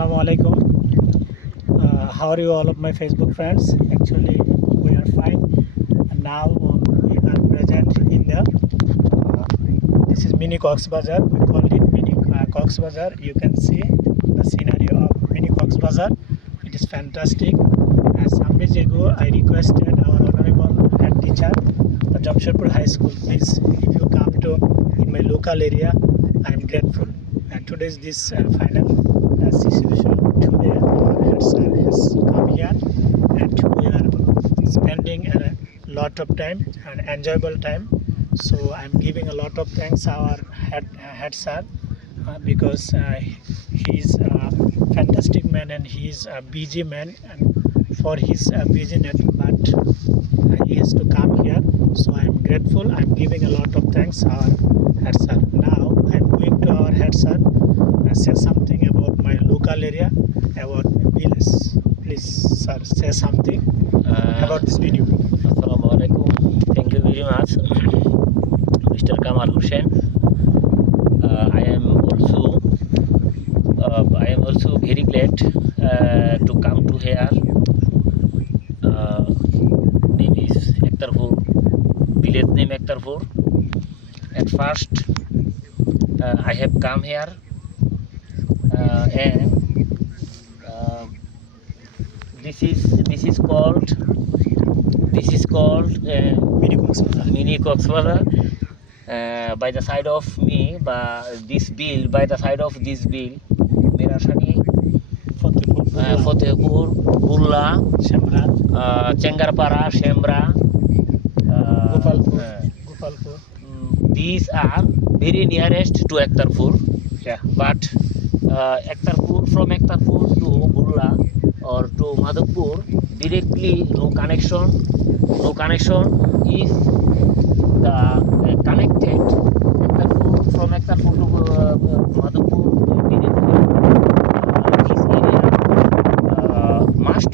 Assalamu alaikum. How are you all of my Facebook friends? Actually, we are fine. And now we are present in the this is mini Cox Bazar. We call it mini Cox Bazar. You can see the scenery of mini Cox Bazar. It is fantastic. Some days ago, I requested our honorable head teacher, the Jamshedpur High School. Please, if you come to in my local area, I am grateful. And today is this final situation. Today our head sir has come here, and we are spending a lot of time and enjoyable time. So I'm giving a lot of thanks our head sir because he's a fantastic man and he's a busy man and for his busyness, but he has to come here. So I'm grateful. I'm giving a lot of thanks our head sir. Now I'm going to our head sir say something about my local area, about my village. Please sir, say something about this video. Assalamu alaikum. Thank you very much, Mr. Kamal Hussain. I am also very glad to come to here. Name is Akhtarpur, village name Akhtarpur. At first, I have come here and this is called mini Cox Bazar. By the side of me, by the side of this bill, Mirashani, Fatehpur, Bulla, Chengarpara, Shemra, Gopalpur. These are very nearest to Akhtarpur. Yeah. But from Akhtarpur to Bulla or to Madhopur, directly no connection. No connection is the connected from Akhtarpur to Madhopur directly. This area must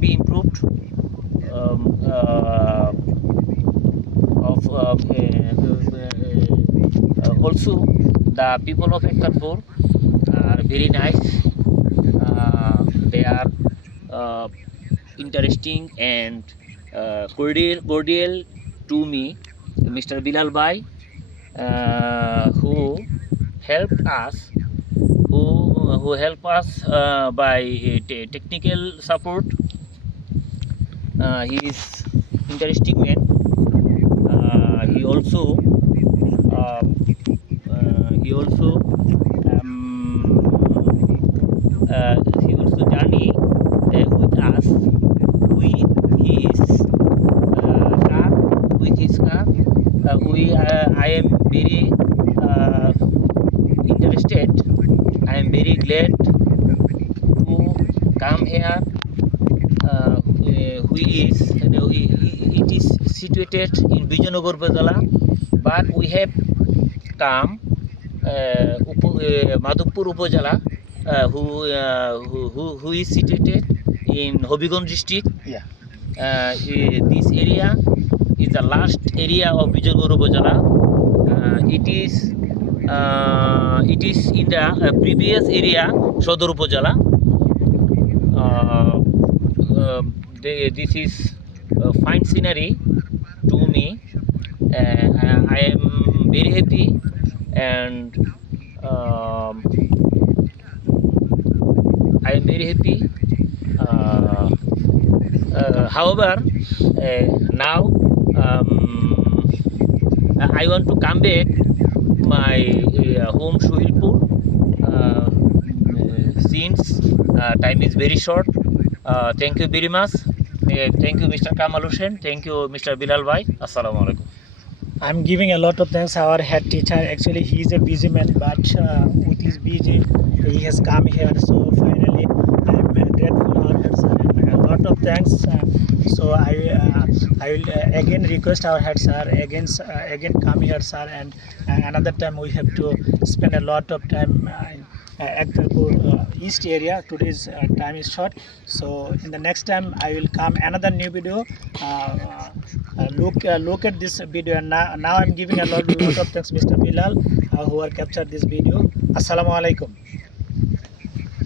be improved. Also, the people of Akhtarpur are very nice. They are interesting and cordial to me. Mr. Bilal Bhai, who helped us, by technical support. He is interesting man. He also journey with us with his car. I am very interested. I am very glad to come here. It is situated in Bijanagar Bazala, but we have come Madhopur Upazila, who is situated in Hobbiganj district. Yeah. This area is the last area of Bijanagar Upazila. It is in the previous area Sodor Upazila. This is fine scenery to me. I am very happy and however, now I want to come back my home Suhilpur since time is very short. Thank you very much. Thank you, Mr. Kamal Hussain. Thank you, Mr. Bilal Bhai. Assalamu alaikum. I'm giving a lot of thanks our head teacher. Actually, he is a busy man, but with his busy, he has come here. So finally, I'm grateful our head sir. And a lot of thanks. So I will again request our head sir again come here, sir. And another time we have to spend a lot of time in Akhtarpur East area. Today's time is short. So in the next time I will come another new video. Look at this video, and now I'm giving a lot of thanks Mr. Bilal who are captured this video. Assalamu alaikum.